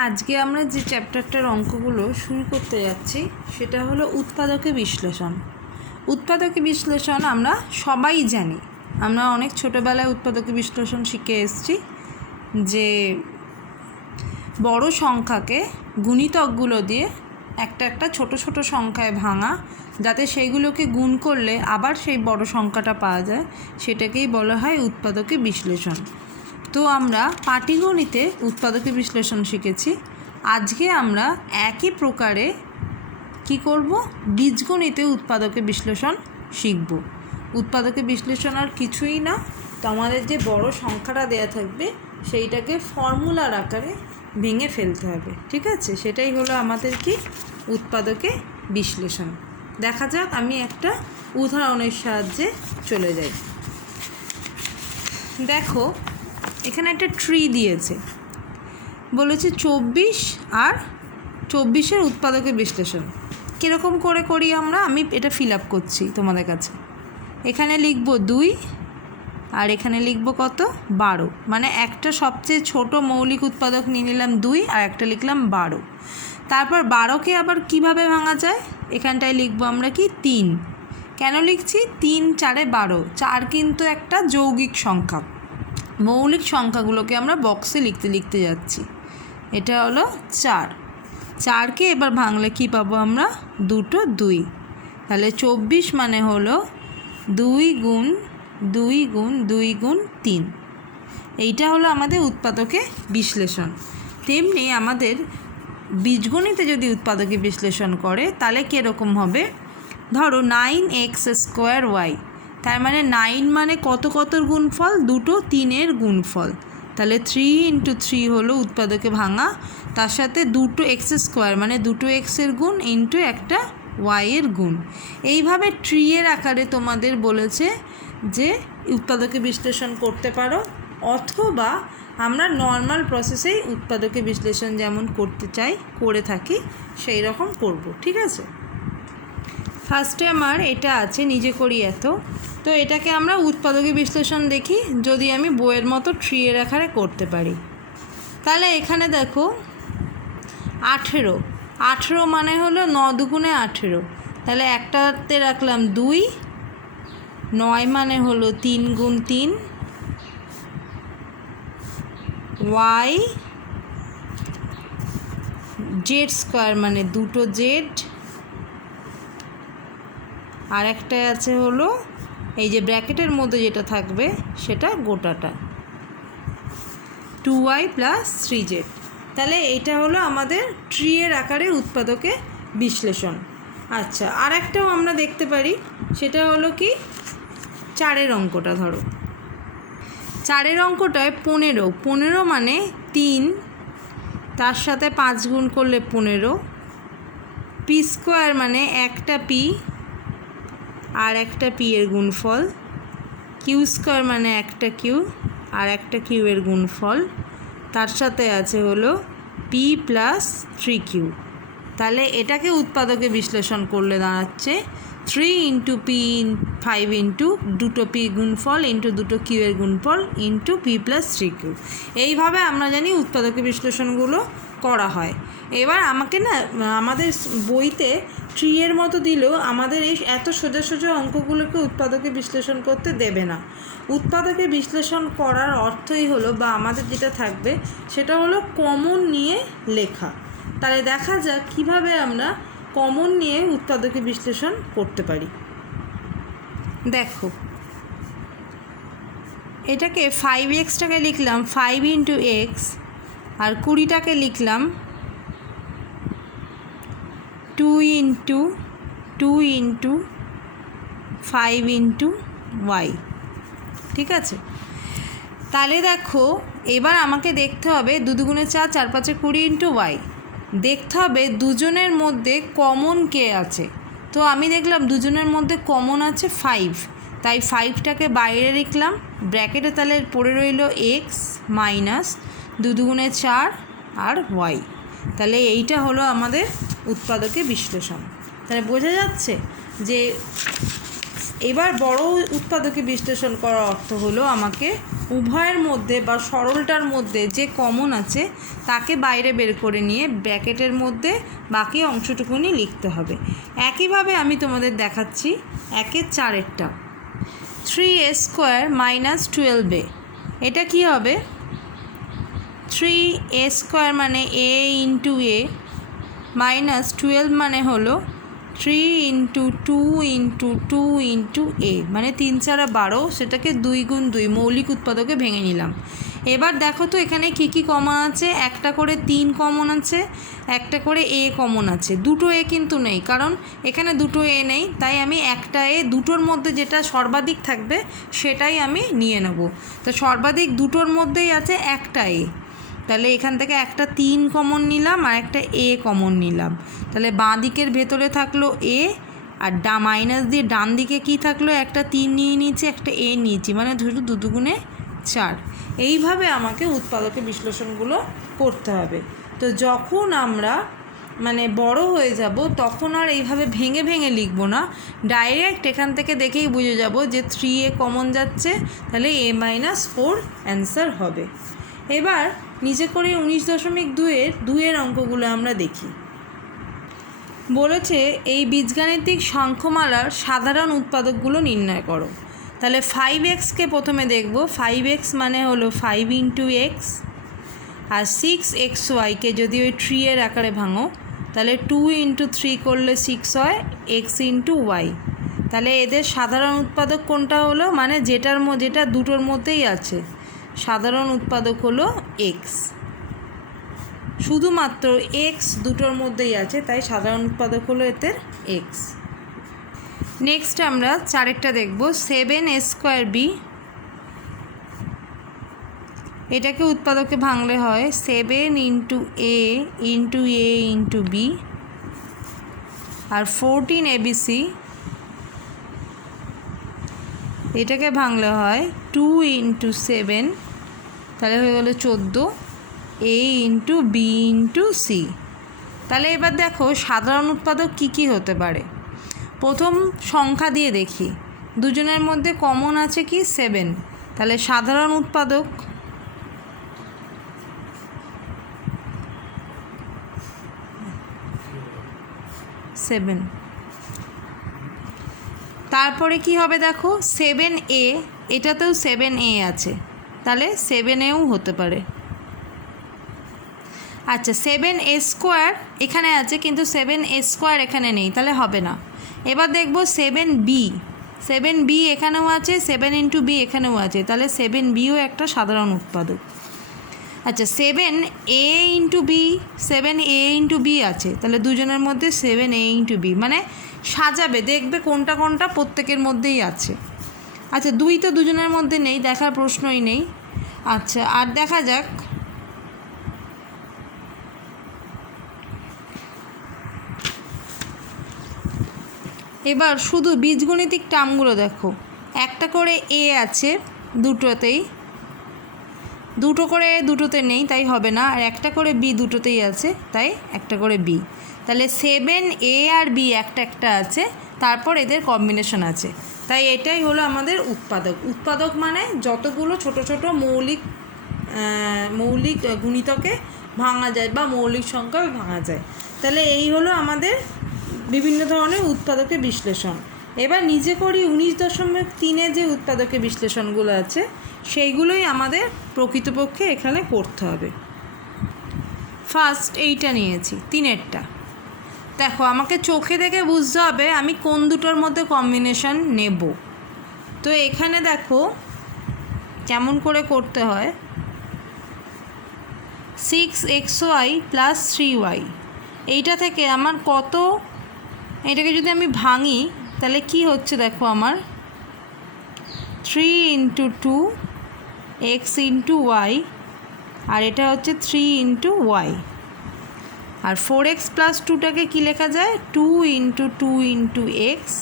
আজকে আমরা যে চ্যাপ্টারটার অঙ্কগুলো শুরু করতে যাচ্ছি সেটা হলো উৎপাদকে বিশ্লেষণ। উৎপাদকে বিশ্লেষণ আমরা সবাই জানি, আমরা অনেক ছোটোবেলায় উৎপাদকে বিশ্লেষণ শিখে এসেছি যে বড় সংখ্যাকে গুণিতকগুলো দিয়ে একটা একটা ছোট ছোট সংখ্যায় ভাঙা, যাতে সেইগুলোকে গুণ করলে আবার সেই বড় সংখ্যাটা পাওয়া যায়, সেটাকেই বলা হয় উৎপাদকে বিশ্লেষণ। তো আমরা পাটিগণিতে উৎপাদকে বিশ্লেষণ শিখেছি। আজকে আমরা একই প্রকারে কি করব, বীজগণিতে উৎপাদকে বিশ্লেষণ শিখব। উৎপাদকে বিশ্লেষণ আর কিছুই না, তো আমাদের যে বড় সংখ্যাটা দেয়া থাকবে সেইটাকে ফর্মুলার আকারে ভেঙে ফেলতে হবে, ঠিক আছে? সেটাই হলো আমাদের কি উৎপাদকে বিশ্লেষণ। দেখা যাক, আমি একটা উদাহরণের সাহায্যে চলে যাই। দেখো, এখানে একটা ট্রি দিয়েছে, বলেছে 24 আর 24-এর উৎপাদকে বিশ্লেষণ। কীরকম করে করি আমরা, আমি এটা ফিল আপ করছি তোমাদের কাছে। এখানে লিখব 2 আর এখানে লিখব কত, 12। মানে একটা সবচেয়ে ছোট মৌলিক উৎপাদক নিয়ে নিলাম 2 আর একটা লিখলাম 12। তারপর 12কে আবার কিভাবে ভাঙা যায়, এখানটায় লিখব আমরা কি 3। কেন লিখছি, 3 4 12, 4 কিন্তু একটা যৌগিক সংখ্যা। মৌলিক সংখ্যাগুলোকে আমরা বক্সে লিখতে লিখতে যাচ্ছি। এটা হলো 4। 4কে এবার ভাঙলে কি পাবো আমরা, 2 2। তাহলে 24 মানে হলো 2 গুণ 2 গুণ 2 গুণ 3। এইটা হলো আমাদের উৎপাদকে বিশ্লেষণ। তেমনি আমাদের বীজগণিতে যদি উৎপাদকে বিশ্লেষণ করে তাহলে কীরকম হবে, ধরো 9x²y, তার মানে 9 মানে কত কতর গুণফল, 2 3-এর গুণফল। তাহলে 3 × 3 হলো উৎপাদকে ভাঙা, তার সাথে 2x² মানে 2x-এর গুণ ইন্টু একটা y-এর গুণ। এইভাবে ট্রিয়ের আকারে তোমাদের বলেছে যে উৎপাদকে বিশ্লেষণ করতে পারো, অথবা আমরা নর্মাল প্রসেসেই উৎপাদকে বিশ্লেষণ যেমন করতে চাই করে থাকি সেই রকম করব, ঠিক আছে? ফার্স্টে আমার এটা আছে নিজে করি এত, তো এটাকে আমরা উৎপাদকে বিশ্লেষণ দেখি যদি আমি বইয়ের মতো ট্রিয়ের আকারে করতে পারি। তাহলে এখানে দেখো 18 মানে হলো 9 দুগুণে 18, তাহলে একটাতে রাখলাম 2, 9 মানে হলো 3 গুণ 3, y z² মানে 2 z, আর একটা আছে হলো এই যে ব্র্যাকেটের মধ্যে যেটা থাকবে সেটা গোটাটা 2y + 3z। তাহলে এইটা হলো আমাদের ট্রিয়ের আকারে উৎপাদকে বিশ্লেষণ। আচ্ছা, আর একটাও আমরা দেখতে পারি, সেটা হলো কি 4-এর অঙ্কটা। ধরো 4-এর অঙ্কটায় 15 মানে 3, তার সাথে 5 গুণ করলে 15, p² মানে একটা p আর একটা p এর গুণফল, q² মানে একটা q আর একটা q এর গুণফল, তার সাথে আছে হলো p + 3q। তাহলে এটাকে উৎপাদকে বিশ্লেষণ করলে দাঁড়াচ্ছে 3 × p 5 × 2p গুণফল ইন্টু 2q এর গুণফল ইন্টু p + 3q। এইভাবে আমরা জানি উৎপাদকে বিশ্লেষণগুলো করা হয়। এবার আমাকে না আমাদের বইতে ট্রিয়ের মতো দিলেও আমাদের এই এত সোজা সোজা অঙ্কগুলোকে উৎপাদকে বিশ্লেষণ করতে দেবে না। উৎপাদকে বিশ্লেষণ করার অর্থই হলো, বা আমাদের যেটা থাকবে সেটা হলো কমন নিয়ে লেখা। তাহলে দেখা যাক কিভাবে আমরা কমন নিয়ে উৎপাদকে বিশ্লেষণ করতে পারি। দেখো, এটাকে 5x-টাকে লিখলাম 5 × x, আর 20টাকে লিখলাম 2 × 5 × y, ঠিক আছে? তাহলে দেখো, এবার আমাকে দেখতে হবে 2 দুগুণে 4, 4 5 20 × y। দেখতে হবে দুজনের মধ্যে কমন কে আছে। তো আমি দেখলাম দুজনের মধ্যে কমন আছে 5, তাই 5টাকে বাইরে লিখলাম ব্র্যাকেটে, তাহলে পড়ে রইল x মাইনাস 2 দুগুণে 4 আর y। তাহলে এইটা হলো আমাদের উৎপাদকে বিশ্লেষণ। তাহলে বোঝা যাচ্ছে যে এবার বড় উৎপাদকে বিশ্লেষণ করার অর্থ হলো আমাকে উভয়ের মধ্যে বা সরলটার মধ্যে যে কমন আছে তাকে বাইরে বের করে নিয়ে ব্র্যাকেটের মধ্যে বাকি অংশটুকুনি লিখতে হবে। একইভাবে আমি তোমাদের দেখাচ্ছি 1/4 3a² - 12a। এটা কি হবে? 3a² মানে a ইন্টু a মাইনাস 12 মানে হলো 3 ইন্টু 2 ইন্টু 2 ইন্টু a, মানে 3 4 12, সেটাকে 2 গুণ 2 মৌলিক উৎপাদকে ভেঙে নিলাম। এবার দেখো তো এখানে কি কি কমন আছে। একটা করে 3 কমন আছে, একটা করে a কমন আছে, দুটো a কিন্তু নেই, কারণ এখানে দুটো a নেই, তাই আমি একটা a, দুটোর মধ্যে যেটা সর্বাধিক থাকবে সেটাই আমি নিয়ে নেব। তো সর্বাধিক দুটোর মধ্যেই আছে একটা a, তাহলে এখান থেকে একটা 3 কমন নিলাম আর একটা a কমন নিলাম। তাহলে বাঁ দিকের ভেতরে থাকলো a, আর মাইনাস দিয়ে ডান দিকে কি থাকলো, একটা 3 নিয়ে নিয়েছি, একটা a নিয়েছি, মানে ধরো 2 দুগুণে 4। এইভাবে আমাকে উৎপাদকের বিশ্লেষণগুলো করতে হবে। তো যখন আমরা মানে বড় হয়ে যাব তখন আর এইভাবে ভেঙে ভেঙে লিখব না, ডাইরেক্ট এখান থেকে দেখেই বুঝে যাব যে 3a কমন যাচ্ছে, তাহলে a-4 অ্যান্সার হবে। এবার নিচে করে 19.2-এর অঙ্কগুলো আমরা দেখি। বলেছে এই বীজগাণিতিক সংখ্যামালার সাধারণ উৎপাদকগুলো নির্ণয় করো। তাহলে 5x-কে প্রথমে দেখব। 5x মানে হলো 5 ইন্টু এক্স, আর 6xy-কে যদি ওই 3 এর আকারে ভাঙো তাহলে 2 ইন্টু 3 করলে 6 হয়, x ইন্টু ওয়াই। তাহলে এদের সাধারণ উৎপাদক কোনটা হলো, মানে যেটা দুটোর মধ্যেই আছে, সাধারণ উৎপাদক হলো x। শুধুমাত্র x দুটোর মধ্যেই আছে, তাই সাধারণ উৎপাদক হলো এদের x। নেক্সট আমরা 4-টা দেখব। 7a²b, এটাকে উৎপাদকে ভাঙলে হয় 7 into a into a into b, আর 14abc, এটাকে ভাঙলে হয় 2 ইন্টু 7, তাহলে হয়ে গেলো 14, a into b into c। তাহলে এবার দেখো সাধারণ উৎপাদক কি কি হতে পারে। প্রথম সংখ্যা দিয়ে দেখি, দুজনের মধ্যে কমন আছে কি 7, তাহলে সাধারণ উৎপাদক 7। তারপরে কি হবে দেখো 7a, এটাতেও 7a আছে, তাহলে 7aও হতে পারে। আচ্ছা 7a² এখানে আছে কিন্তু 7a² এখানে নেই, তাহলে হবে না। এবার দেখব 7b এখানেও আছে, 7 ইন্টু b এখানেও আছে, তাহলে 7bও একটা সাধারণ উৎপাদক। আচ্ছা 7a into b, 7a into b আছে, তাহলে দুজনের মধ্যে 7a ইন্টু b, মানে সাজাবে দেখবে কোনটা কোনটা প্রত্যেকের মধ্যেই আছে। আচ্ছা 2 তো দুজনের মধ্যে নেই, দেখার প্রশ্নই নেই। আচ্ছা আর দেখা যাক, এবার শুধু বীজগণিতিক টার্মগুলো দেখো। একটা করে a আছে দুটোতেই, দুটো করে দুটোতে নেই তাই হবে না, আর একটা করে b দুটোতেই আছে তাই একটা করে b। তাহলে 7a আর b একটা একটা আছে, তারপর এদের কম্বিনেশন আছে, তাই এটাই হলো আমাদের উৎপাদক। উৎপাদক মানে যতগুলো ছোট ছোট মৌলিক গুণিতকে ভাঙা যায় বা মৌলিক সংখ্যা ভাঙা যায়। তাহলে এই হলো আমাদের বিভিন্ন ধরনের উৎপাদকের বিশ্লেষণ। এবার নিচে করি 19.3-এ যে উৎপাদকের বিশ্লেষণগুলো আছে সেইগুলোই আমাদের প্রকৃতপক্ষে এখানে করতে হবে। ফার্স্ট এইটা নিয়েছি 3-এরটা। দেখো আমাকে চোখে দেখে বুঝতে হবে আমি কোন দুটোর মধ্যে কম্বিনেশন নেব। তো এখানে দেখো কেমন করে করতে হয়। 6xy প্লাস 3y, এইটা থেকে আমার কত, এটাকে যদি আমি ভাঙি তাহলে কি হচ্ছে দেখো, আমার 3 ইন্টু 2 x ইন্টু ওয়াই, আর এটা হচ্ছে 3 ইন্টু ওয়াই। আর 4x প্লাস 2টাকে কী লেখা যায়, 2 ইন্টু 2 ইন্টু এক্স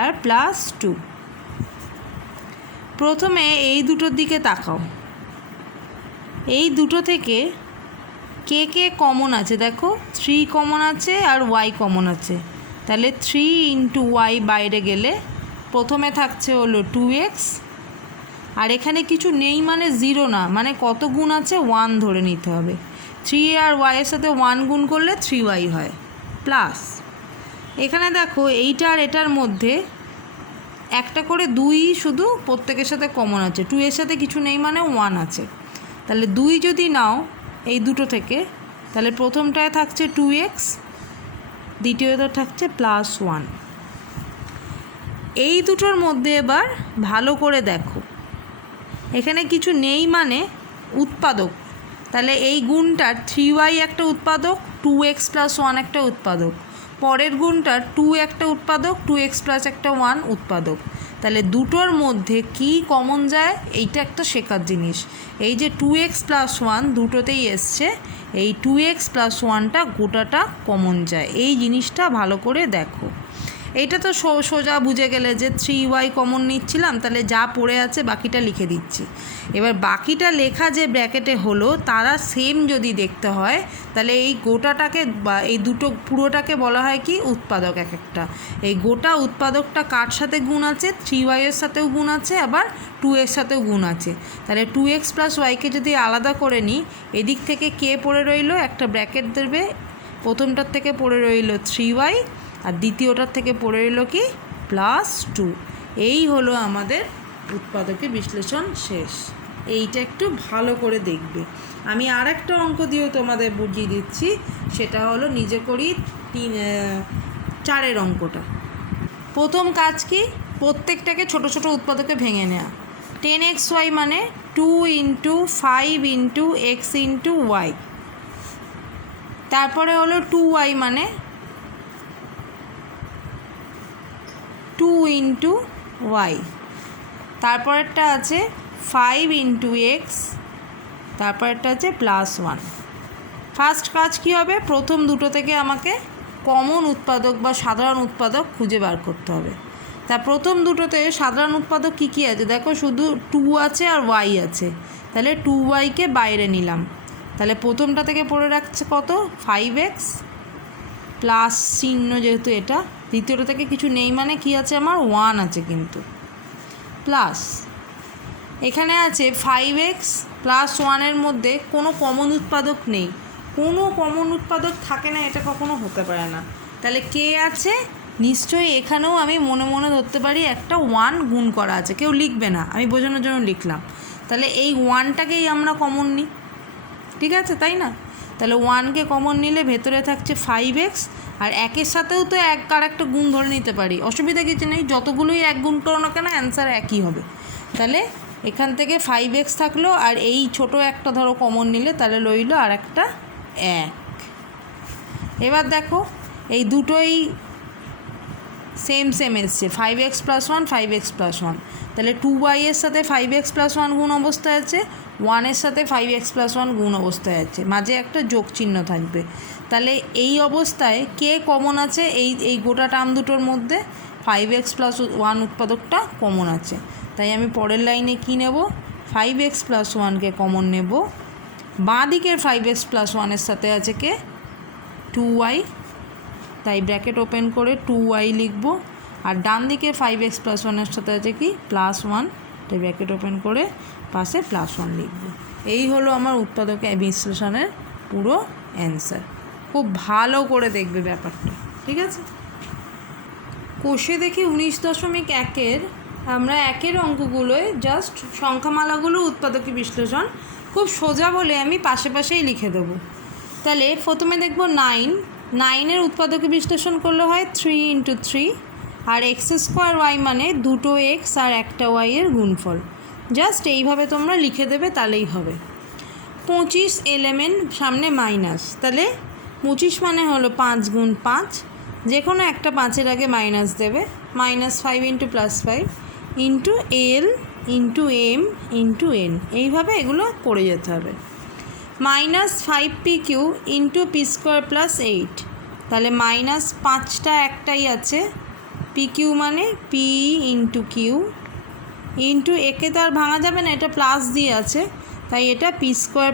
আর প্লাস 2। প্রথমে এই দুটোর দিকে তাকাও, এই দুটো থেকে কে কে কমন আছে দেখো, 3 কমন আছে আর y কমন আছে, তাহলে 3 ইন্টু ওয়াই বাইরে গেলে প্রথমে থাকছে হলো 2x, আর এখানে কিছু নেই মানে 0 না, মানে কত গুণ আছে 1 ধরে নিতে হবে। 3 আর ওয়াইয়ের সাথে 1 গুণ করলে 3y হয়, প্লাস এখানে দেখো এইটা আর এটার মধ্যে একটা করে 2 শুধু প্রত্যেকের সাথে কমন আছে, 2 এর সাথে কিছু নেই মানে 1 আছে। তাহলে 2 যদি নাও এই দুটো থেকে, তাহলে প্রথমটায় থাকছে 2x, দ্বিতীয়টা থাকছে +1। এই দুটোর মধ্যে এবার ভালো করে দেখো, এখানে কিছু নেই মানে উৎপাদক, তাহলে এই গুণটার 3y একটা উৎপাদক, 2x + 1 একটা উৎপাদক, পরের গুণটার 2 একটা উৎপাদক, 2x + একটা 1 উৎপাদক। তাহলে দুটোর মধ্যে কি কমন যায় এইটা একটা শেখার জিনিস। এই যে 2x + 1 দুটোতেই এসছে, এই 2x + 1টা গোটাটা কমন যায়, এই জিনিসটা ভালো করে দেখো। এইটা তো সোজা বুঝে গেলে যে 3y কমন নিচ্ছিলাম, তাহলে যা পড়ে আছে বাকিটা লিখে দিচ্ছি। এবার বাকিটা লেখা যে ব্র্যাকেটে হলো তারা সেম যদি দেখতে হয়, তাহলে এই গোটাটাকে বা এই দুটো পুরোটাকে বলা হয় কি উৎপাদক এক একটা। এই গোটা উৎপাদকটা কার সাথে গুণ আছে, 3y এর সাথেও গুণ আছে, আবার 2 এর সাথেও গুণ আছে। তাহলে 2x + y কে যদি আলাদা করে নিই, এদিক থেকে কে পড়ে রইলো, একটা ব্র্যাকেট দেবে, প্রথমটার থেকে পড়ে রইলো 3y, আর দ্বিতীয়টার থেকে পড়ে এলো কি +2। এই হলো আমাদের উৎপাদকের বিশ্লেষণ শেষ। এইটা একটু ভালো করে দেখবে। আমি আর একটা অঙ্ক দিয়েও তোমাদের বুঝিয়ে দিচ্ছি, সেটা হলো নিজে করি 4 অঙ্কটা। প্রথম কাজ কি, প্রত্যেকটাকে ছোট ছোট উৎপাদকে ভেঙে নেওয়া। 10xy মানে 2 × 5 × x × y, তারপরে হলো 2y মানে 2 × y, তারপরেরটা আছে 5 × x, তারপরেরটা আছে +1। ফার্স্ট কাজ কি হবে, প্রথম দুটো থেকে আমাকে কমন উৎপাদক বা সাধারণ উৎপাদক খুঁজে বার করতে হবে। তা প্রথম দুটোতে সাধারণ উৎপাদক কী কী আছে দেখো, শুধু 2 আছে আর y আছে, তাহলে 2y-কে বাইরে নিলাম। তাহলে প্রথমটা থেকে পড়ে রাখছে কত, 5x প্লাস চিহ্ন যেহেতু এটা, দ্বিতীয়টা থেকে কিছু নেই মানে কি আছে আমার 1 আছে কিন্তু, প্লাস এখানে আছে 5x + 1-এর মধ্যে কোনো কমন উৎপাদক নেই, কোনো কমন উৎপাদক থাকে না, এটা কখনো হতে পারে না। তাহলে কে আছে, নিশ্চয়ই এখানেও আমি মনে মনে ধরতে পারি একটা 1 গুণ করা আছে, কেউ লিখবে না, আমি বোঝানোর জন্য লিখলাম। তাহলে এই 1টাকেই আমরা কমন নিই, ঠিক আছে তাই না? তাহলে 1কে কমন নিলে ভেতরে থাকছে 5x, আর 1-এর সাথেও তো আর একটা গুণ ধরে নিতে পারি, অসুবিধা কিছু নেই, যতগুলোই 1 গুণ করো না কেন অ্যান্সার একই হবে। তাহলে এখান থেকে 5x থাকলো, আর এই ছোট একটা ধরো কমন নিলে, তাহলে রইলো আর একটা 1। এবার দেখো এই দুটোই সেম এসছে, 5x + 1 5x + 1, তাহলে 2y এর সাথে 5x + 1 গুণ অবস্থায় আছে, 1-এর সাথে 5x + 1 গুণ অবস্থায় আছে, মাঝে একটা যোগ চিহ্ন থাকবে। তাহলে এই অবস্থায় কে কমন আছে, এই গোটা টার্ম দুটোর মধ্যে 5x + 1 উৎপাদকটা কমন আছে। তাই আমি পরের লাইনে কি নেব, 5x + 1-কে কমন নেব, বাঁ দিকের 5x + 1-এর সাথে আছে কে 2y, তাই ব্র্যাকেট ওপেন করে 2y লিখব, আর ডান দিকে 5x + 1-এর সাথে আছে কি +1, তাই ব্র্যাকেট ওপেন করে পাশে +1 লিখব। এই হলো আমার উৎপাদকের বিশ্লেষণের পুরো অ্যান্সার। খুব ভালো করে দেখবে ব্যাপারটা, ঠিক আছে? কোষে দেখি 19.1-এর আমরা 1-এর অঙ্কগুলোয় জাস্ট সংখ্যামালাগুলো উৎপাদকের বিশ্লেষণ খুব সোজা বলে আমি পাশেই লিখে দেবো। তাহলে প্রথমে দেখব 9-এর উৎপাদকের বিশ্লেষণ করলে হয় 3 × 3, আর x² y মানে দুটো x আর একটা y এর গুণফল। জাস্ট এইভাবে তোমরা লিখে দেবে, তাহলেই হবে। 25 এলিমেন্ট সামনে মাইনাস, তাহলে 25 মানে হলো 5 × 5, যে কোনো একটা 5-এর আগে মাইনাস দেবে, -5 × +5 × l × m × n, এইভাবে এগুলো করে যেতে হবে। -5pq × p² + 8, তাহলে -5টা একটাই আছে, pq মানে p × q ইন্টু, একে তো আর ভাঙা যাবে না, এটা প্লাস দিয়ে আছে, তাই এটা p²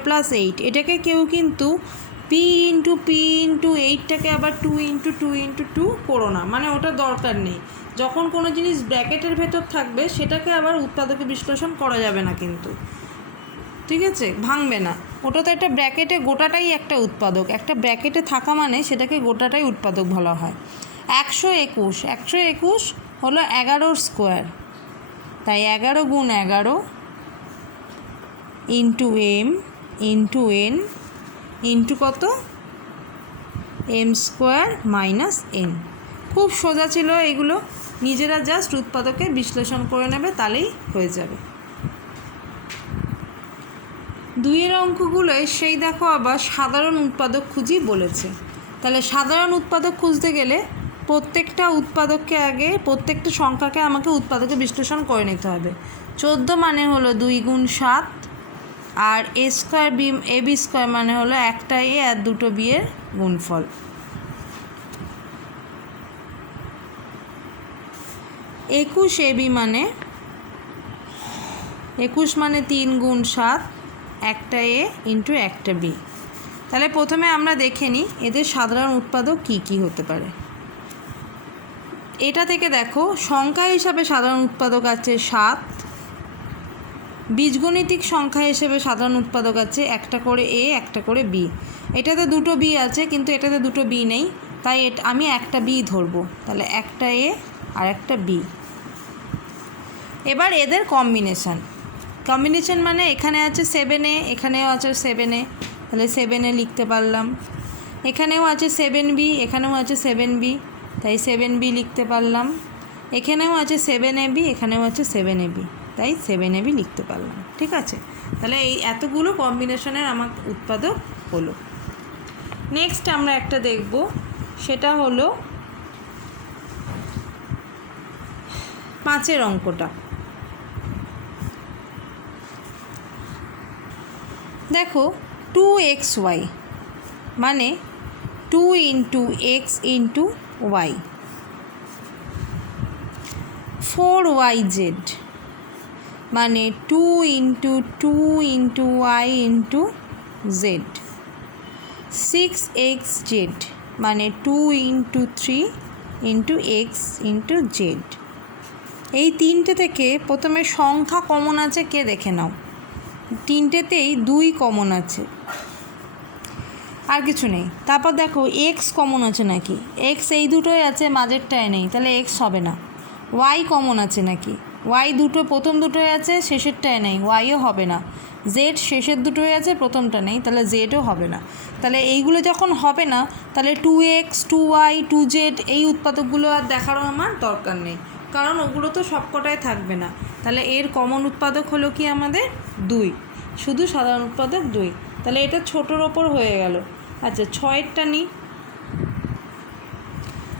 + 8। এটাকে কেউ কিন্তু পি ইন্টু 8টাকে আবার 2 করো না, মানে ওটা দরকার নেই। যখন কোনো জিনিস ব্র্যাকেটের ভেতর থাকবে সেটাকে আবার উৎপাদকে বিশ্লেষণ করা যাবে না কিন্তু, ঠিক আছে, ভাঙবে না। ওটা তো একটা ব্র্যাকেটে গোটাটাই একটা উৎপাদক, একটা ব্র্যাকেটে থাকা মানে সেটাকে গোটাটাই উৎপাদক বলা হয়। 121 হলো 11 স্কোয়ার, তাই 11 গুণ 11 into M into N into কত, এম স্কোয়ার মাইনাস এন। খুব সোজা ছিল এগুলো, নিজেরা জাস্ট উৎপাদকে বিশ্লেষণ করে নেবে, তাহলেই হয়ে যাবে। 2 অঙ্কগুলোয় সেই দেখো আবার সাধারণ উৎপাদক খুঁজি বলেছে। তাহলে সাধারণ উৎপাদক খুঁজতে গেলে প্রত্যেকটা উৎপাদককে আগে, প্রত্যেকটা সংখ্যাকে আমাকে উৎপাদকে বিশ্লেষণ করে নিতে হবে। 14 মানে হলো 2 গুণ 7, আর এ square B A B square মানে হলো একটা এ আর দুটো বি এর গুণফল। একুশ এ বি মানে 21 মানে 3 গুণ 7, একটা এ ইন্টু একটা বি। তাহলে প্রথমে আমরা দেখে নিই এদের সাধারণ উৎপাদক কী কী হতে পারে। এটা থেকে দেখো সংখ্যা হিসাবে সাধারণ উৎপাদক আছে 7, বীজগণিতিক সংখ্যা হিসেবে সাধারণ উৎপাদক আছে একটা করে এ একটা করে বি। এটাতে দুটো বি আছে কিন্তু এটাতে দুটো বি নেই, তাই আমি একটা বি ধরবো। তাহলে একটা এ আর একটা বি। এবার এদের কম্বিনেশান মানে এখানে আছে 7a, এখানেও আছে 7a, তাহলে 7a লিখতে পারলাম। এখানেও আছে 7b, এখানেও আছে 7b, তাই 7b লিখতে পারলাম। এখানেও আছে 7ab, এখানেও আছে 7ab, তাই 7ab লিখতে পারলাম। ঠিক আছে, তাহলে এই এতগুলো কম্বিনেশনের আমার উৎপাদক হলো। নেক্সট আমরা একটা দেখব, সেটা হলো 5 অঙ্কটা। দেখো 2xy মানে 2 into x into Y, 4yz মানে 2 into Y into Z, 6xz মানে 2 into 3 into x into Z. এই তিনটে থেকে প্রথমে সংখ্যা কমন আছে কে দেখে নাও। তিনটেতেই 2 কমন আছে, আর কিছু নেই। তারপর দেখো এক্স কমন আছে নাকি, এক্স এই দুটোই আছে, মাঝেরটায় নেই, তাহলে এক্স হবে না। ওয়াই কমন আছে নাকি, ওয়াই দুটো, প্রথম দুটোই আছে, শেষেরটায় নেই, ওয়াইও হবে না। জেড শেষের দুটোই আছে, প্রথমটা নেই, তাহলে জেডও হবে না। তাহলে এইগুলো যখন হবে না, তাহলে 2x 2y 2z এই উৎপাদকগুলো আর দেখারও আমার দরকার নেই, কারণ ওগুলো তো সবকটাই থাকবে না। তাহলে এর কমন উৎপাদক হলো কি আমাদের 2, শুধু সাধারণ উৎপাদক 2। তাহলে এটা ছোটোর ওপর হয়ে গেল। আচ্ছা 6এরটা নিই।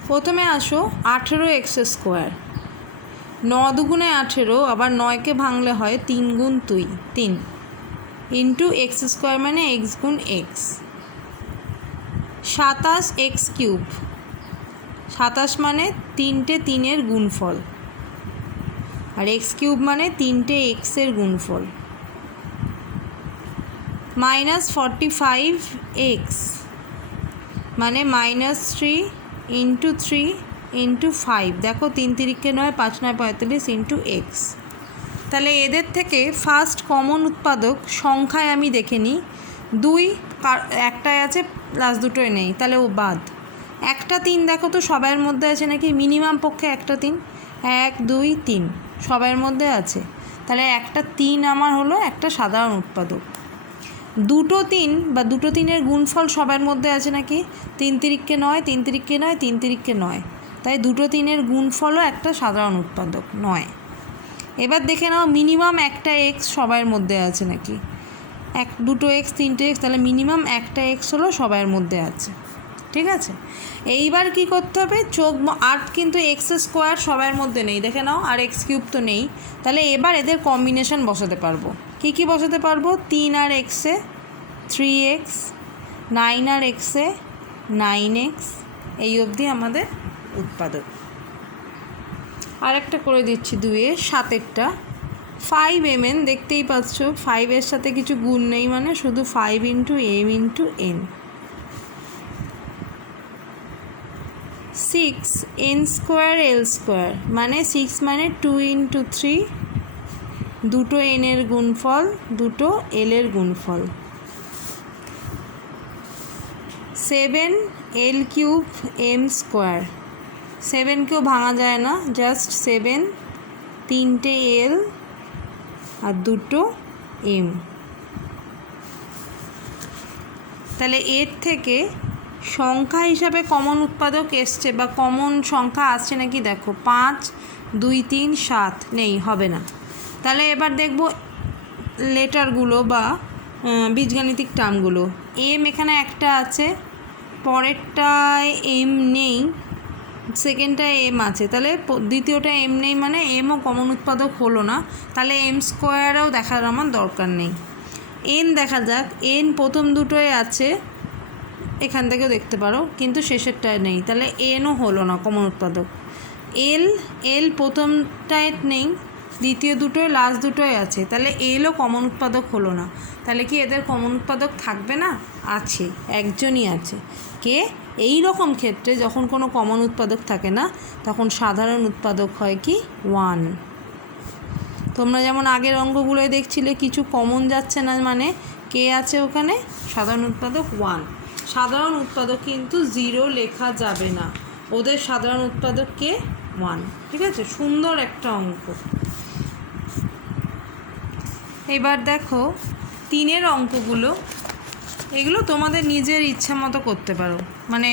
প্রথমে আসো 18x স্কোয়ার, 9 দুগুণে 18, আবার 9কে ভাঙলে হয় 3 গুণ 3 ইন্টু এক্স স্কোয়ার মানে এক্স গুণ এক্স, 27x কিউব, 27 মানে 3টে 3-এর গুণফল, আর এক্স কিউব মানে 3টে এক্সের গুণফল, -45x মানে -3 ইন্টু 3 ইন্টু 5, দেখো 3 3 9, 5 9 45 ইন্টু এক্স। তাহলে এদের থেকে ফার্স্ট কমন উৎপাদক সংখ্যায় আমি দেখে নিই, 2 একটাই আছে, লাস্ট দুটোই নেই, তাহলে ও বাদ। একটা 3 দেখো তো সবার মধ্যে আছে নাকি, মিনিমাম পক্ষে একটা 3, 1 2 3 সবার মধ্যে আছে, তাহলে একটা 3 আমার হলো একটা সাধারণ উৎপাদক। দুটো 3 বা দুটো 3-এর গুণফল সবার মধ্যে আছে নাকি, 3 3 9 3 3 9 3 3 9, তাই দুটো 3-এর গুণফলও একটা সাধারণ উৎপাদক 9। এবার দেখে নাও মিনিমাম একটা এক্স সবার মধ্যে আছে নাকি, দুটো এক্স 3টে এক্স, তাহলে মিনিমাম একটা এক্স হলো সবার মধ্যে আছে। ঠিক আছে, এইবার কি করতে হবে, আর কিন্তু এক্স স্কোয়ার সবার মধ্যে নেই, দেখে নাও, আর এক্স কিউব তো নেই, তাহলে এবার এদের কম্বিনেশন বসাতে পারবো। কি বসাতে পারবো, 3 আর এক্সে 3x, 9 আর এক্সে 9x, এই অবধি আমাদের উৎপাদক। আরেকটা করে দিচ্ছি 2-এর 7-এরটা, 5mn দেখতেই পাচ্ছ, 5-এর সাথে কিছু গুণ নেই মানে শুধু 5 into m into n, six N square L square মানে 6 মানে 2 ইন্টু 3, দুটো এনের গুণফল, দুটো এলের গুণফল। 7 এল কিউব এম স্কোয়ার, 7কেও ভাঙা যায় না, জাস্ট 7, 3টে এল আর দুটো এম। তাহলে এর থেকে সংখ্যা হিসাবে কমন উৎপাদক এসছে বা কমন সংখ্যা আসছে নাকি দেখো, 5, 2, 3, 7 নেই, হবে না। তাহলে এবার দেখব লেটারগুলো বা বীজগাণিতিক টার্মগুলো। এম এখানে একটা আছে, পরেরটায় এম নেই, সেকেন্ডটায় এম আছে, তাহলে দ্বিতীয়টা এম নেই মানে এমও কমন উৎপাদক হলো না। তাহলে এম স্কোয়ারেও দেখার আমার দরকার নেই। এন দেখা যাক, এন প্রথম দুটোয় আছে, এখান থেকেও দেখতে পারো, কিন্তু শেষেরটায় নেই, তাহলে এনও হলো না কমন উৎপাদক। এল প্রথমটায় নেই, দ্বিতীয় দুটোয় লাস্ট দুটোয় আছে, তাহলে এলও কমন উৎপাদক হলো না। তাহলে কি এদের কমন উৎপাদক থাকবে না? আছে, একজনই আছে। কে? এই রকম ক্ষেত্রে যখন কোনো কমন উৎপাদক থাকে না তখন সাধারণ উৎপাদক হয় কি 1। তোমরা যেমন আগের অঙ্কগুলোয় দেখছিলে কিছু কমন যাচ্ছে না, মানে কে আছে ওখানে? সাধারণ উৎপাদক 1। সাধারণ উৎপাদক কিন্তু 0 লেখা যাবে না, ওদের সাধারণ উৎপাদক কে? 1। ঠিক আছে, সুন্দর একটা অঙ্ক। এবার দেখো 3-এর অঙ্কগুলো, এগুলো তোমাদের নিজের ইচ্ছা মতো করতে পারো। মানে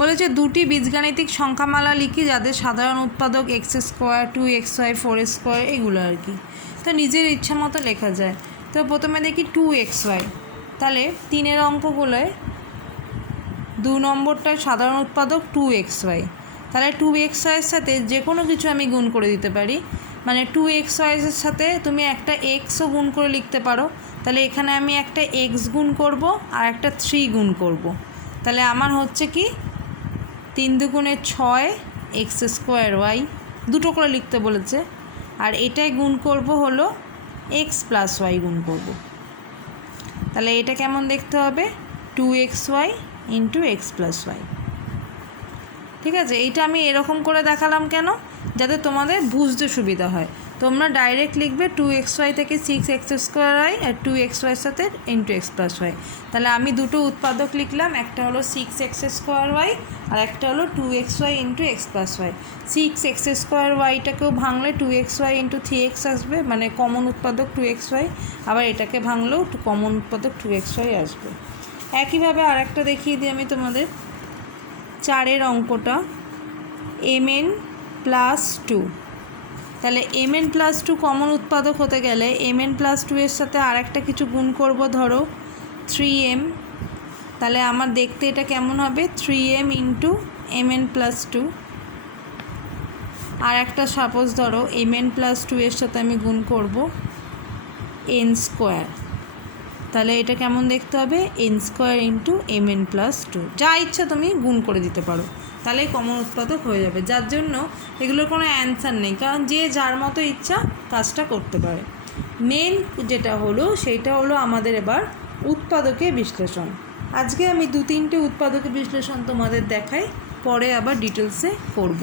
বলেছে দুটি বীজগাণিতিক সংখ্যামালা লিখি যাদের সাধারণ উৎপাদক x স্কোয়ার, 2xy, 4 স্কোয়ার, এগুলো আর কি। তো নিজের ইচ্ছা মতো লেখা যায়। তো প্রথমে দেখি 2xy, তাহলে 3-এর অঙ্কগুলোয় 2 নম্বরটায় সাধারণ উৎপাদক 2xy, তাহলে 2xy-এর সাথে যে কোনো কিছু আমি গুণ করে দিতে পারি। মানে 2xy-এর সাথে তুমি একটা xও গুণ করে লিখতে পারো, তাহলে এখানে আমি একটা x গুণ করব আর একটা 3 গুণ করব। তাহলে আমার হচ্ছে কি 3 দুগুণে 6 x স্কোয়ার y, দুটো করে লিখতে বলেছে, আর এটাই গুণ করব হলো x প্লাস y গুণ করব। তাহলে এটা কেমন দেখতে হবে? 2xy into x plus y। ঠিক আছে, এইটা আমি এরকম করে দেখালাম কেন? যাতে তোমাদের বুঝতে সুবিধা হয়। তোমরা ডাইরেক্ট লিখবে 2xy থেকে 6x স্কোয়ার y আর 2xy সাথে ইন্টু x প্লাস y। তাহলে আমি দুটো উৎপাদক লিখলাম, একটা হলো 6x স্কোয়ার y আর একটা হলো 2xy into x plus y। 6x square yটাকেও ভাঙলে 2xy ইন্টু 3x আসবে, মানে কমন উৎপাদক 2xy, আবার এটাকে ভাঙলেও কমন উৎপাদক 2xy আসবে। একইভাবে আরেকটা দেখিয়ে দিই আমি তোমাদের। 4-এর অঙ্কটা mn প্লাস 2, তাহলে mn প্লাস 2 কমন উৎপাদক হতে গেলে mn প্লাস 2 এর সাথে আরেকটা কিছু গুণ করব, ধরো 3m। তাহলে আমার দেখতে এটা কেমন হবে? 3m into mn plus 2। আর একটা সাপোজ ধরো mn প্লাস 2 এর সাথে আমি গুণ করব n স্কোয়ার, তাহলে এটা কেমন দেখতে হবে? n square into mn plus 2। যা ইচ্ছা তুমি গুণ করে দিতে পারো, তাহলে কমন উৎপাদক হয়ে যাবে। যার জন্য এগুলোর কোনো অ্যান্সার নেই, কারণ যে যার মতো ইচ্ছা কাজটা করতে পারে। মেন যেটা হলো সেইটা হলো আমাদের এবার উৎপাদকের বিশ্লেষণ। আজকে আমি 2-3টে উৎপাদকের বিশ্লেষণ তোমাদের দেখাই, পরে আবার ডিটেলসে করব।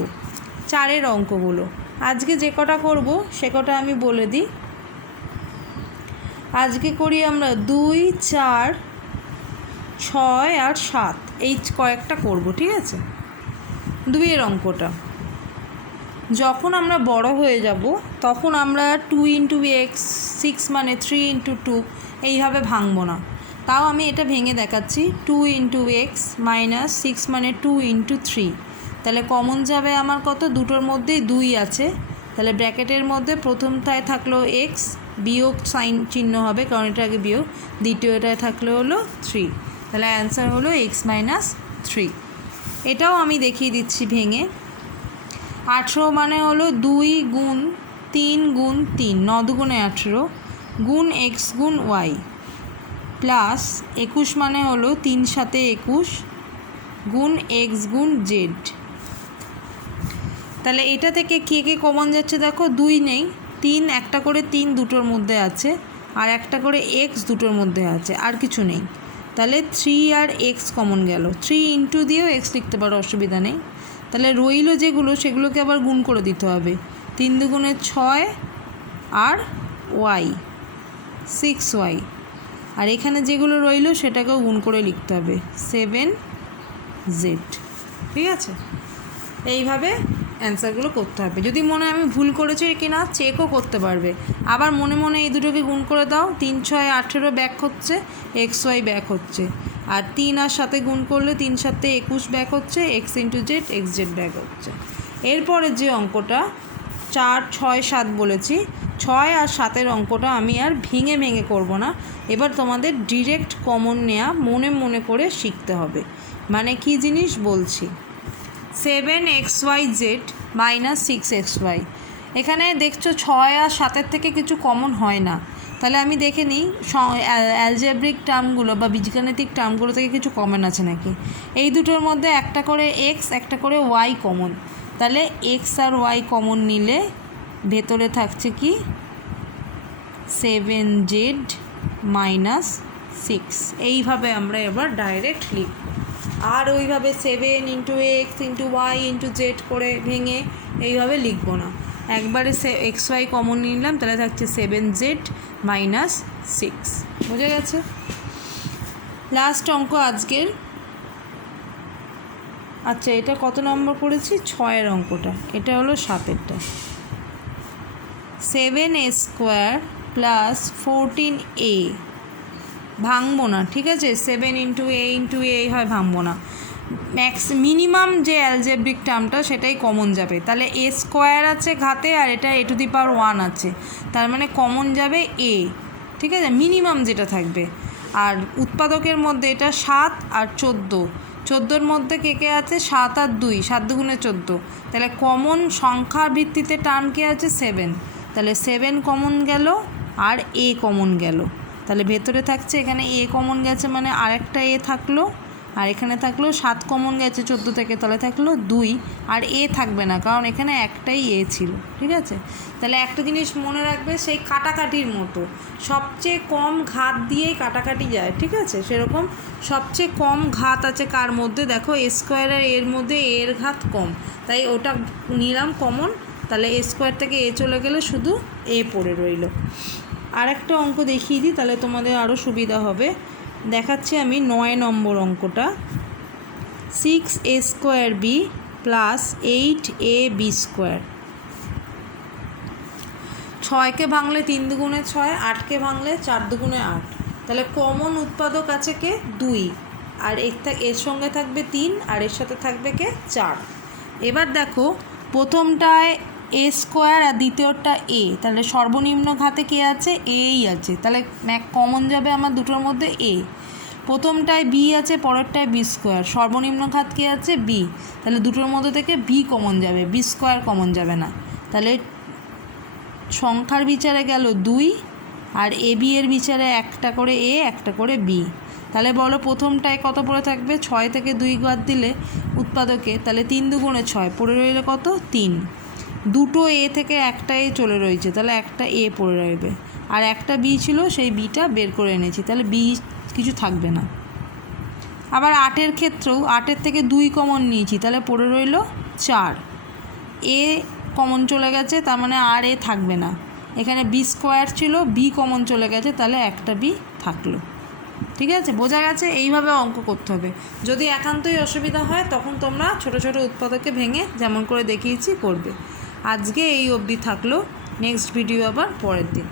4-এর অঙ্কগুলো আজকে যে কটা করব সে কটা আমি বলে দিই। আজকে করি আমরা 2, 4, 6 আর 7, এই কয়েকটা করব। ঠিক আছে, 2-এর অঙ্কটা, যখন আমরা বড় হয়ে যাব তখন আমরা 2 ইন্টু এক্স, 6 মানে 3 ইন্টু 2 এইভাবে ভাঙবো না। তাও আমি এটা ভেঙে দেখাচ্ছি। 2 ইন্টু এক্স মাইনাস 6 মানে 2 ইন্টু 3, তাহলে কমন যাবে আমার কত? দুটোর মধ্যেই 2 আছে, তাহলে ব্র্যাকেটের মধ্যে প্রথমটায় থাকলো এক্স, বিয়োগ সাইন চিহ্ন হবে কারণ এটা আগে বিয়োগ, দ্বিতীয়টায় থাকলে হলো 3, তাহলে অ্যান্সার হলো এক্স মাইনাস 3। এটাও আমি দেখিয়ে দিচ্ছি ভেঙে। 18 মানে হলো 2 গুণ 3 গুণ 3, 9 দুগুণে 18 গুণ এক্স গুণ ওয়াই, প্লাস 21 মানে হলো 3 সাথে 21 গুণ এক্স গুণ জেড। তাহলে এটা থেকে কে কে কমন যাচ্ছে দেখো? 2 নেই, 3 একটা করে 3 দুটোর মধ্যে আছে, আর একটা করে এক্স দুটোর মধ্যে আছে, আর কিছু নেই। তাহলে 3 আর এক্স কমন গেল, 3 ইন্টু দিয়েও এক্স লিখতে পারো, অসুবিধা নেই। তাহলে রইল যেগুলো সেগুলোকে আবার গুণ করে দিতে হবে। 3 দুগুণে 6 আর y 6y, আর এখানে যেগুলো রইল সেটাকেও গুণ করে লিখতে হবে 7z। ঠিক আছে, এইভাবে অ্যান্সারগুলো করতে হবে। যদি মনে হয় আমি ভুল করেছি কি না চেকও করতে পারবে। আবার মনে মনে এই দুটোকে গুণ করে দাও, 3 6 18 ব্যাক হচ্ছে, xy ব্যাক হচ্ছে, আর 3 আর 7 গুণ করলে 3 7 21 ব্যাক হচ্ছে, x into Z xz back হচ্ছে। এরপরে যে অঙ্কটা 4 6 7 বলেছি, 6 আর 7-এর অঙ্কটা আমি আর ভেঙে ভেঙে করব না, এবার তোমাদের ডিরেক্ট কমন নেওয়া মনে মনে করে শিখতে হবে। মানে কি জিনিস বলছি, 7xyz মাইনাস 6xy, এখানে দেখছো 6 আর 7-এর থেকে কিছু কমন হয় না। তাহলে আমি দেখে নিই অ্যালজেব্রিক টার্মগুলো বা বীজগাণিতিক টার্মগুলো থেকে কিছু কমন আছে নাকি। এই দুটোর মধ্যে একটা করে x একটা করে y কমন, তাহলে x আর y কমন নিলে ভেতরে থাকছে কি 7z মাইনাস 6। এইভাবে আমরা এবার ডাইরেক্ট লিখব, আর ওইভাবে 7 into x into y into Z করে ভেঙে এইভাবে লিখব না। একবারে xy কমন নিলাম, তাহলে থাকছে 7z মাইনাস 6। বোঝা গেছে? লাস্ট অঙ্ক আজকের। আচ্ছা, এটা কত নম্বর করেছি? 6-এর অঙ্কটা, এটা হলো 7-এরটা। 7a স্কোয়ার প্লাস 14a ভাঙবো না, ঠিক আছে? 7 ইন্টু এ ইন্টু এ হয়, ভাঙবো না। মিনিমাম যে অ্যালজেব্রিক টার্মটা সেটাই কমন যাবে। তাহলে এ স্কোয়ার আছে ঘাতে, আর এটা a টু দি পাওয়ার 1 আছে, তার মানে কমন যাবে a, ঠিক আছে? মিনিমাম যেটা থাকবে। আর উৎপাদকের মধ্যে এটা 7 আর 14, 14-র মধ্যে কে কে আছে? 7 আর 2, 7 দুগুণে 14, তাহলে কমন সংখ্যার ভিত্তিতে টার্ম কে আছে? 7, তাহলে 7 কমন গেল আর a কমন গেল, তাহলে ভেতরে থাকছে এখানে a কমন গেছে মানে আরেকটা a থাকলো, আর এখানে থাকলো 7 কমন গেছে 14 থেকে, তাহলে থাকলো 2, আর a থাকবে না কারণ এখানে একটাই a ছিল। ঠিক আছে, তাহলে একটা জিনিস মনে রাখবে, সেই কাটাকাটির মতো সবচেয়ে কম ঘাত দিয়েই কাটাকাটি যায়। ঠিক আছে, সেরকম সবচেয়ে কম ঘাত আছে কার মধ্যে? দেখো এ স্কোয়ার আর এর মধ্যে এর ঘাত কম, তাই ওটা নিলাম কমন, তাহলে এ স্কোয়ার থেকে এ চলে গেলে শুধু এ পড়ে রইল। আর একটা অঙ্ক দেখিয়ে দিই, তাহলে তোমাদের আরও সুবিধা হবে। দেখাচ্ছি আমি 9 নম্বর অঙ্কটা। 6a square B plus 8ab square. 6কে ভাঙলে 3 দুগুণে 6, 8কে ভাঙলে 4 দুগুণে 8, তাহলে কমন উৎপাদক আছে কে? 2, আর এর সঙ্গে থাকবে 3, আর এর সাথে থাকবে কে? 4। এবার দেখো প্রথমটায় এ স্কোয়ার আর দ্বিতীয়টা এ, তাহলে সর্বনিম্ন ঘাতে কে আছে? এই আছে, তাহলে কমন যাবে আমার দুটোর মধ্যে এ। প্রথমটায় বি আছে, পরেরটায় বি স্কোয়ার, সর্বনিম্ন ঘাত কে আছে? বি, তাহলে দুটোর মধ্যে থেকে বি কমন যাবে, বি স্কোয়ার কমন যাবে না, তাহলে সংখ্যার বিচারে গেল 2, আর এ বি এর বিচারে একটা করে এ একটা করে বি। তাহলে বলো প্রথমটায় কত পড়ে থাকবে? 6 থেকে 2 বাদ দিলে উৎপাদকে, তাহলে 3 দুগুণে 6, পড়ে রইলে কত? 3। দুটো এ থেকে একটা এ চলে রয়েছে, তাহলে একটা এ পড়ে রইবে, আর একটা বি ছিল সেই বিটা বের করে এনেছি, তাহলে বি কিছু থাকবে না। আবার 8-এর ক্ষেত্রেও 8-এর থেকে 2 কমন নিয়েছি, তাহলে পড়ে রইল 4, এ কমন চলে গেছে, তার মানে আর এ থাকবে না। এখানে বি স্কোয়ার ছিল, বি কমন চলে গেছে, তাহলে একটা বি থাকলো। ঠিক আছে, বোঝা গেছে? এইভাবে অঙ্ক করতে হবে। যদি একান্তই অসুবিধা হয় তখন তোমরা ছোট ছোট উৎপাদকে ভেঙে যেমন করে দেখিয়েছি করবে। আজকে এই অবধি থাকলো, নেক্সট ভিডিও আবার পরের দিন।